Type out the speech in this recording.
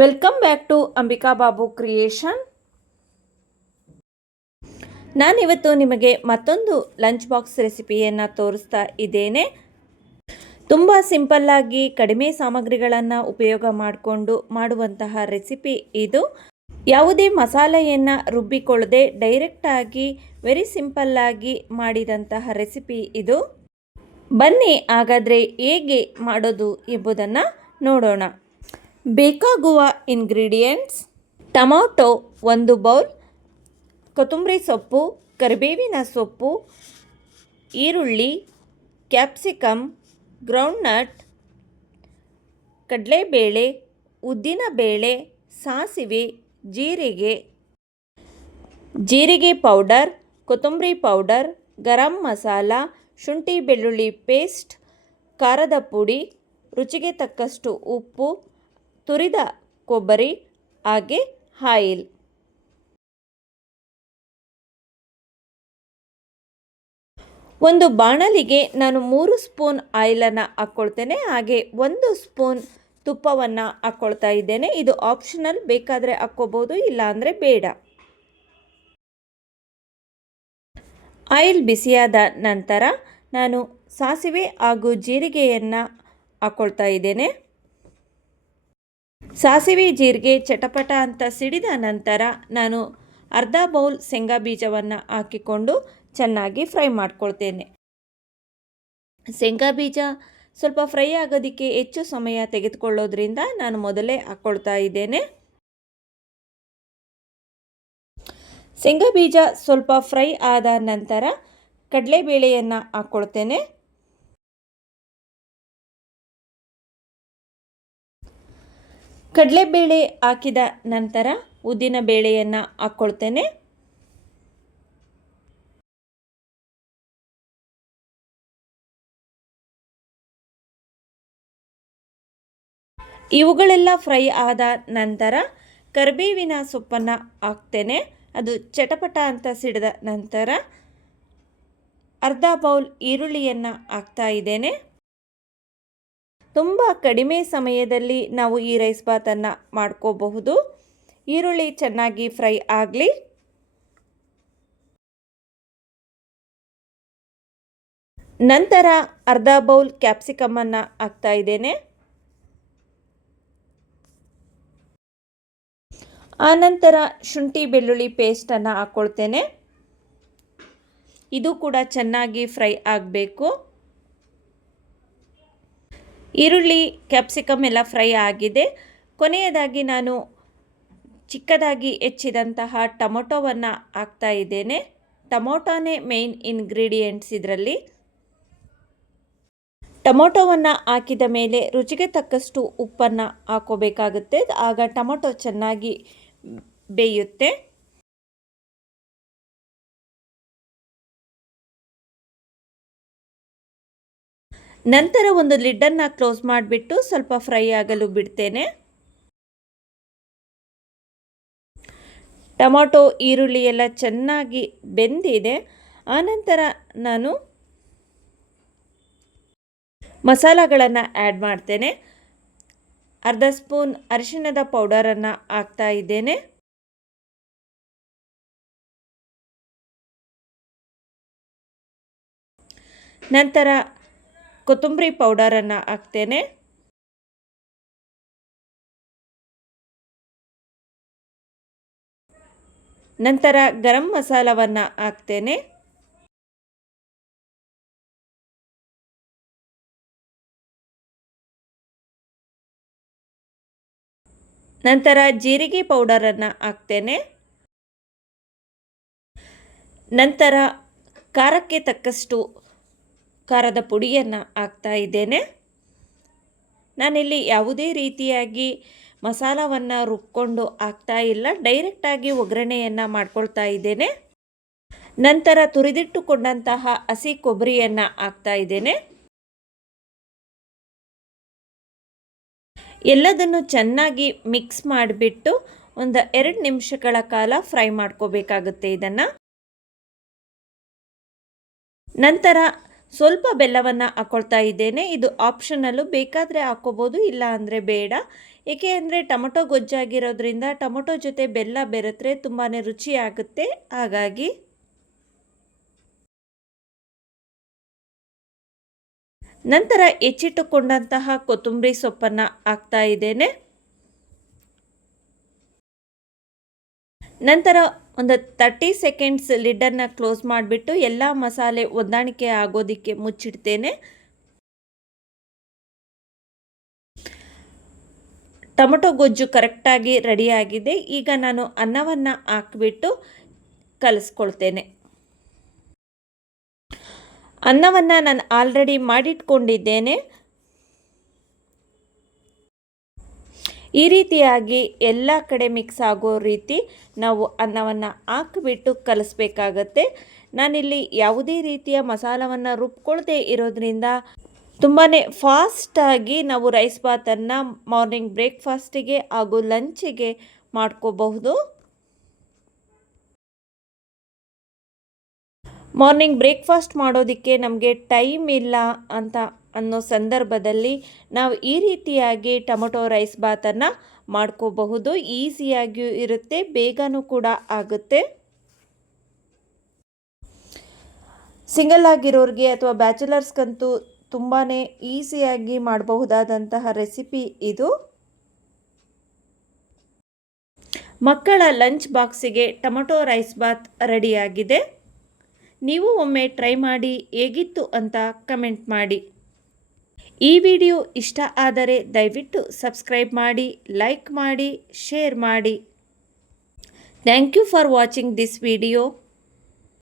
Welcome back to Ambika Babu creation. ನಾನಿವತ್ತು ನಿಮಗೆ ಮತ್ತೊಂದು ಲಂಚ್ ಬಾಕ್ಸ್ ರೆಸಿಪಿಯನ್ನು ತೋರಿಸ್ತಾ ಇದ್ದೇನೆ. ತುಂಬ ಸಿಂಪಲ್ಲಾಗಿ ಕಡಿಮೆ ಸಾಮಗ್ರಿಗಳನ್ನು ಉಪಯೋಗ ಮಾಡಿಕೊಂಡು ಮಾಡುವಂತಹ ರೆಸಿಪಿ ಇದು. ಯಾವುದೇ ಮಸಾಲೆಯನ್ನು ರುಬ್ಬಿಕೊಳ್ಳದೆ ಡೈರೆಕ್ಟಾಗಿ ವೆರಿ ಸಿಂಪಲ್ಲಾಗಿ ಮಾಡಿದಂತಹ ರೆಸಿಪಿ ಇದು. ಬನ್ನಿ ಹಾಗಾದರೆ ಹೇಗೆ ಮಾಡೋದು ಎಂಬುದನ್ನು ನೋಡೋಣ. ಬೇಕಾಗುವ ಇಂಗ್ರೀಡಿಯೆಂಟ್ಸ್: ಟೊಮೊಟೊ 1 ಬೌಲ್, ಕೊತ್ತಂಬರಿ ಸೊಪ್ಪು, ಕರಿಬೇವಿನ ಸೊಪ್ಪು, ಈರುಳ್ಳಿ, ಕ್ಯಾಪ್ಸಿಕಮ್, ಗ್ರೌಂಡ್ನಟ್, ಕಡಲೆಬೇಳೆ, ಉದ್ದಿನಬೇಳೆ, ಸಾಸಿವೆ, ಜೀರಿಗೆ ಪೌಡರ್, ಕೊತ್ತಂಬರಿ ಪೌಡರ್, ಗರಂ ಮಸಾಲ, ಶುಂಠಿ ಬೆಳ್ಳುಳ್ಳಿ ಪೇಸ್ಟ್, ಖಾರದ ಪುಡಿ, ರುಚಿಗೆ ತಕ್ಕಷ್ಟು ಉಪ್ಪು, ತುರಿದ ಕೊಬ್ಬರಿ, ಹಾಗೆ ಆಯಿಲ್. ಒಂದು ಬಾಣಲಿಗೆ ನಾನು 3 ಸ್ಪೂನ್ ಆಯಿಲನ್ನು ಹಾಕ್ಕೊಳ್ತೇನೆ. ಹಾಗೆ 1 ಸ್ಪೂನ್ ತುಪ್ಪವನ್ನು ಹಾಕ್ಕೊಳ್ತಾ ಇದ್ದೇನೆ. ಇದು ಆಪ್ಷನಲ್, ಬೇಕಾದರೆ ಹಾಕ್ಕೋಬೋದು, ಇಲ್ಲ ಅಂದರೆ ಬೇಡ. ಆಯಿಲ್ ಬಿಸಿಯಾದ ನಂತರ ನಾನು ಸಾಸಿವೆ ಹಾಗೂ ಜೀರಿಗೆಯನ್ನು ಹಾಕ್ಕೊಳ್ತಾ ಇದ್ದೇನೆ. ಸಾಸಿವೆ ಜೀರಿಗೆ ಚಟಪಟ ಅಂತ ಸಿಡಿದ ನಂತರ ನಾನು ಅರ್ಧ ಬೌಲ್ ಶೇಂಗಾ ಬೀಜವನ್ನು ಹಾಕಿಕೊಂಡು ಚೆನ್ನಾಗಿ ಫ್ರೈ ಮಾಡ್ಕೊಳ್ತೇನೆ. ಶೇಂಗಾ ಬೀಜ ಸ್ವಲ್ಪ ಫ್ರೈ ಆಗೋದಕ್ಕೆ ಹೆಚ್ಚು ಸಮಯ ತೆಗೆದುಕೊಳ್ಳೋದ್ರಿಂದ ನಾನು ಮೊದಲೇ ಹಾಕ್ಕೊಳ್ತಾ ಇದ್ದೇನೆ. ಶೇಂಗಾ ಬೀಜ ಸ್ವಲ್ಪ ಫ್ರೈ ಆದ ನಂತರ ಕಡಲೆಬೇಳೆಯನ್ನು ಹಾಕ್ಕೊಳ್ತೇನೆ. ಕಡಲೆಬೇಳೆ ಹಾಕಿದ ನಂತರ ಉದ್ದಿನ ಬೇಳೆಯನ್ನು ಹಾಕ್ಕೊಳ್ತೇನೆ. ಇವುಗಳೆಲ್ಲ ಫ್ರೈ ಆದ ನಂತರ ಕರಿಬೇವಿನ ಸೊಪ್ಪನ್ನು ಹಾಕ್ತೇನೆ. ಅದು ಚಟಪಟ ಅಂತ ಸಿಡಿದ ನಂತರ ಅರ್ಧ ಬೌಲ್ ಈರುಳ್ಳಿಯನ್ನು ಹಾಕ್ತಾ ಇದ್ದೇನೆ. ತುಂಬ ಕಡಿಮೆ ಸಮಯದಲ್ಲಿ ನಾವು ಈ ರೈಸ್ ಬಾತನ್ನು ಮಾಡ್ಕೋಬಹುದು. ಈರುಳ್ಳಿ ಚೆನ್ನಾಗಿ ಫ್ರೈ ಆಗಲಿ. ನಂತರ ಅರ್ಧ ಬೌಲ್ ಕ್ಯಾಪ್ಸಿಕಮನ್ನು ಹಾಕ್ತಾ ಇದ್ದೇನೆ. ಆನಂತರ ಶುಂಠಿ ಬೆಳ್ಳುಳ್ಳಿ ಪೇಸ್ಟನ್ನು ಹಾಕ್ಕೊಳ್ತೇನೆ. ಇದು ಕೂಡ ಚೆನ್ನಾಗಿ ಫ್ರೈ ಆಗಬೇಕು. ಈರುಳ್ಳಿ ಕ್ಯಾಪ್ಸಿಕಮ್ ಎಲ್ಲ ಫ್ರೈ ಆಗಿದೆ. ಕೊನೆಯದಾಗಿ ನಾನು ಚಿಕ್ಕದಾಗಿ ಹೆಚ್ಚಿದಂತಹ ಟೊಮೊಟೊವನ್ನು ಹಾಕ್ತಾ ಇದ್ದೇನೆ. ಟೊಮೊಟೊನೇ ಮೇನ್ ಇಂಗ್ರೀಡಿಯೆಂಟ್ಸ್ ಇದರಲ್ಲಿ. ಟೊಮೊಟೊವನ್ನು ಹಾಕಿದ ಮೇಲೆ ರುಚಿಗೆ ತಕ್ಕಷ್ಟು ಉಪ್ಪನ್ನು ಹಾಕೋಬೇಕಾಗುತ್ತೆ. ಆಗ ಟೊಮೊಟೊ ಚೆನ್ನಾಗಿ ಬೇಯುತ್ತೆ. ನಂತರ ಒಂದು ಲಿಡ್ಡನ್ನು ಕ್ಲೋಸ್ ಮಾಡಿಬಿಟ್ಟು ಸ್ವಲ್ಪ ಫ್ರೈ ಆಗಲು ಬಿಡ್ತೇನೆ. ಟೊಮೊಟೊ ಈರುಳ್ಳಿ ಎಲ್ಲ ಚೆನ್ನಾಗಿ ಬೆಂದಿದೆ. ಆನಂತರ ನಾನು ಮಸಾಲಗಳನ್ನು ಆ್ಯಡ್ ಮಾಡ್ತೇನೆ. ಅರ್ಧ ಸ್ಪೂನ್ ಅರಿಶಿಣದ ಪೌಡರನ್ನು ಹಾಕ್ತಾ ಇದ್ದೇನೆ. ನಂತರ ಕೊತ್ತಂಬರಿ ಪೌಡರನ್ನು ಹಾಕ್ತೇನೆ. ನಂತರ ಗರಂ ಮಸಾಲವನ್ನು ಹಾಕ್ತೇನೆ. ನಂತರ ಜೀರಿಗೆ ಪೌಡರನ್ನು ಹಾಕ್ತೇನೆ. ನಂತರ ಖಾರಕ್ಕೆ ತಕ್ಕಷ್ಟು ಖಾರದ ಪುಡಿಯನ್ನು ಹಾಕ್ತಾ ಇದ್ದೇನೆ. ನಾನಿಲ್ಲಿ ಯಾವುದೇ ರೀತಿಯಾಗಿ ಮಸಾಲವನ್ನು ರುಬ್ಕೊಂಡು ಹಾಕ್ತಾ ಇಲ್ಲ, ಡೈರೆಕ್ಟಾಗಿ ಒಗ್ಗರಣೆಯನ್ನು ಮಾಡ್ಕೊಳ್ತಾ ಇದ್ದೇನೆ. ನಂತರ ತುರಿದಿಟ್ಟುಕೊಂಡಂತಹ ಹಸಿ ಕೊಬ್ಬರಿಯನ್ನು ಹಾಕ್ತಾ ಇದ್ದೇನೆ. ಎಲ್ಲದನ್ನು ಚೆನ್ನಾಗಿ ಮಿಕ್ಸ್ ಮಾಡಿಬಿಟ್ಟು ಒಂದು 2 ನಿಮಿಷಗಳ ಕಾಲ ಫ್ರೈ ಮಾಡ್ಕೋಬೇಕಾಗುತ್ತೆ ಇದನ್ನು. ನಂತರ ಸ್ವಲ್ಪ ಬೆಲ್ಲವನ್ನು ಹಾಕ್ಕೊಳ್ತಾ ಇದ್ದೇನೆ. ಇದು ಆಪ್ಷನಲ್ಲು, ಬೇಕಾದರೆ ಹಾಕ್ಕೋಬೋದು, ಇಲ್ಲ ಅಂದರೆ ಬೇಡ. ಏಕೆ ಅಂದರೆ ಟೊಮೊಟೊ ಗೊಜ್ಜಾಗಿರೋದ್ರಿಂದ ಟೊಮೊಟೊ ಜೊತೆ ಬೆಲ್ಲ ಬೆರೆತ್ರೆ ತುಂಬಾ ರುಚಿಯಾಗುತ್ತೆ. ಹಾಗಾಗಿ ನಂತರ ಹೆಚ್ಚಿಟ್ಟುಕೊಂಡಂತಹ ಕೊತ್ತಂಬರಿ ಸೊಪ್ಪನ್ನು ಹಾಕ್ತಾ ಇದ್ದೇನೆ. ನಂತರ ಒಂದು 30 ಸೆಕೆಂಡ್ಸ್ ಲಿಡ್ಡನ್ನು ಕ್ಲೋಸ್ ಮಾಡಿಬಿಟ್ಟು ಎಲ್ಲ ಮಸಾಲೆ ಹೊಂದಾಣಿಕೆ ಆಗೋದಕ್ಕೆ ಮುಚ್ಚಿಡ್ತೇನೆ. ಟೊಮೊಟೊ ಗೊಜ್ಜು ಕರೆಕ್ಟಾಗಿ ರೆಡಿಯಾಗಿದೆ. ಈಗ ನಾನು ಅನ್ನವನ್ನು ಹಾಕಿಬಿಟ್ಟು ಕಲಿಸ್ಕೊಳ್ತೇನೆ. ಅನ್ನವನ್ನು ನಾನು ಆಲ್ರೆಡಿ ಮಾಡಿಟ್ಕೊಂಡಿದ್ದೇನೆ. ಈ ರೀತಿಯಾಗಿ ಎಲ್ಲ ಕಡೆ ಮಿಕ್ಸ್ ಆಗೋ ರೀತಿ ನಾವು ಅನ್ನವನ್ನು ಹಾಕಿಬಿಟ್ಟು ಕಲಿಸ್ಬೇಕಾಗತ್ತೆ. ನಾನಿಲ್ಲಿ ಯಾವುದೇ ರೀತಿಯ ಮಸಾಲವನ್ನು ರುಬ್ಕೊಳ್ದೇ ಇರೋದ್ರಿಂದ ತುಂಬಾ ಫಾಸ್ಟಾಗಿ ನಾವು ರೈಸ್ ಬಾತನ್ನು ಮಾರ್ನಿಂಗ್ ಬ್ರೇಕ್ಫಾಸ್ಟಿಗೆ ಹಾಗೂ ಲಂಚಿಗೆ ಮಾಡ್ಕೋಬಹುದು. ಮಾರ್ನಿಂಗ್ ಬ್ರೇಕ್ಫಾಸ್ಟ್ ಮಾಡೋದಕ್ಕೆ ನಮಗೆ ಟೈಮ್ ಇಲ್ಲ ಅಂತ ಅನ್ನೋ ಸಂದರ್ಭದಲ್ಲಿ ನಾವು ಈ ರೀತಿಯಾಗಿ ಟೊಮೊಟೊ ರೈಸ್ ಬಾತನ್ನು ಮಾಡ್ಕೋಬಹುದು. ಈಸಿಯಾಗಿಯೂ ಇರುತ್ತೆ, ಬೇಗನೂ ಕೂಡ ಆಗುತ್ತೆ. ಸಿಂಗಲ್ ಆಗಿರೋರಿಗೆ ಅಥವಾ ಬ್ಯಾಚುಲರ್ಸ್ಗಂತೂ ತುಂಬಾ ಈಸಿಯಾಗಿ ಮಾಡಬಹುದಾದಂತಹ ರೆಸಿಪಿ ಇದು. ಮಕ್ಕಳ ಲಂಚ್ ಬಾಕ್ಸಿಗೆ ಟೊಮೊಟೊ ರೈಸ್ ಬಾತ್ ರೆಡಿಯಾಗಿದೆ. ನೀವು ಒಮ್ಮೆ ಟ್ರೈ ಮಾಡಿ ಹೇಗಿತ್ತು ಅಂತ ಕಮೆಂಟ್ ಮಾಡಿ. ಈ ವಿಡಿಯೋ ಇಷ್ಟ ಆದರೆ ದಯವಿಟ್ಟು ಸಬ್ಸ್ಕ್ರೈಬ್ ಮಾಡಿ, ಲೈಕ್ ಮಾಡಿ, ಶೇರ್ ಮಾಡಿ. Thank you for watching this video.